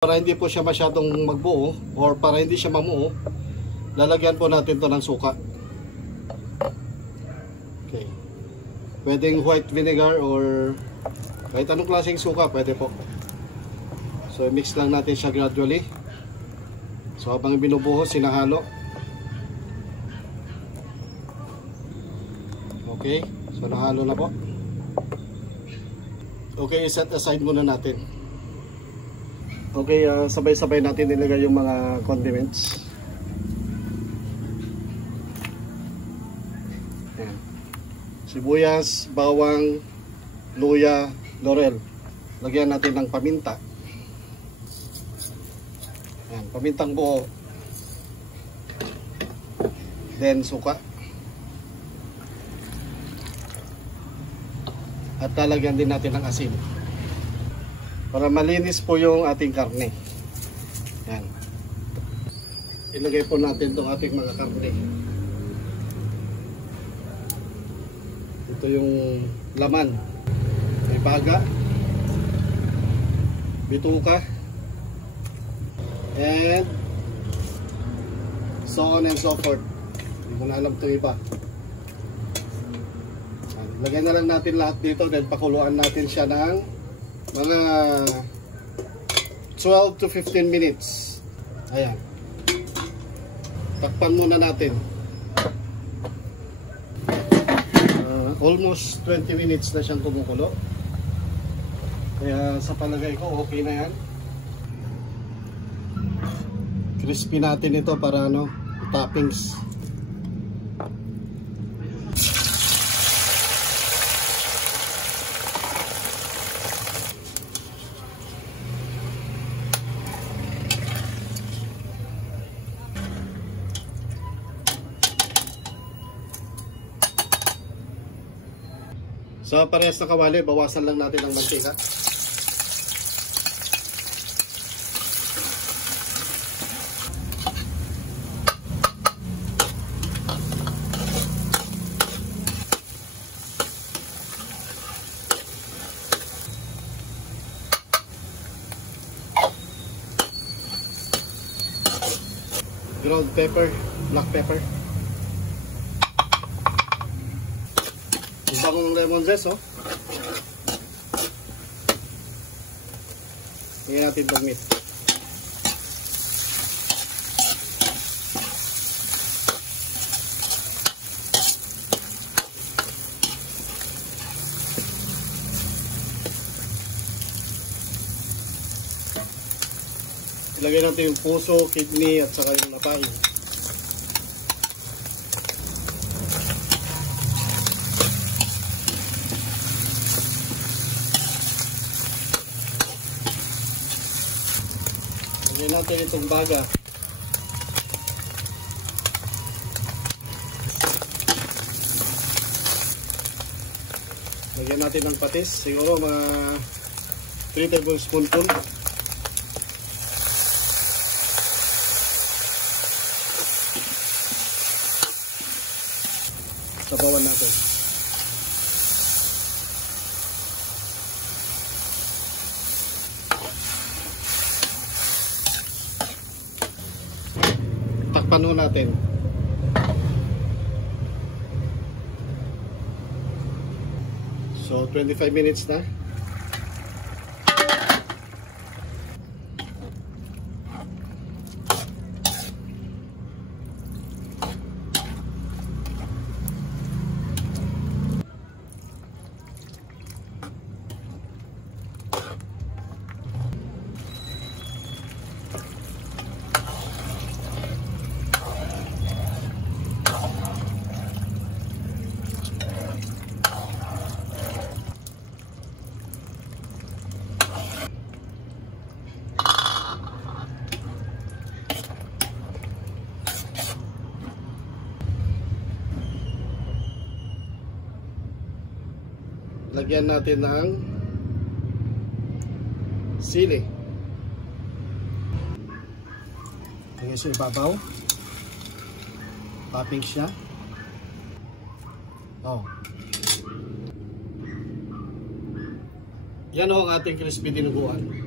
Para hindi po siya masyadong magbuo or para hindi siya mamuo, lalagyan po natin to ng suka. Okay. Pwedeng white vinegar or kahit anong klaseng suka, pwede po. So mix lang natin siya gradually. So habang binubuhos, sinahalo. Okay, so nahalo na po. Okay, set aside muna natin. Okay, sabay-sabay natin nilagay yung mga condiments. Ayan. Sibuyas, bawang, luya, laurel. Lagyan natin ng paminta. Ayan, pamintang buo. Then suka. At lalagyan din natin ng asin. Para malinis po yung ating karne. Yan. Ilagay po natin itong ating mga karne. Ito yung laman. May baga, bituka, and so on and so forth. Hindi ko na alam itong iba. Lagyan na lang natin lahat dito, then pakuluan natin siya ng mga 12 to 15 minutes. Ayan. Takpan muna natin. Almost 20 minutes na siyang kumukulo. Kaya sa palagay ko, okay na yan. Crispy natin ito para toppings. Sa parehas na kawali, bawasan lang natin ang mantika. Ground pepper, black pepper. Bagong lemon zest, oh. Lagyan natin itong meat. Ilagay natin yung puso, kidney, at saka yung napay. Lagyan natin itong baga. Lagyan natin ng patis. Siguro mga 3 tablespoonful. Sabawan natin. Takpan ho natin. So 25 minutes na. Lagyan natin ng sili. Lagyan sa ibabaw. Topping siya. Oh. Yan ho ang ating crispy dinuguan.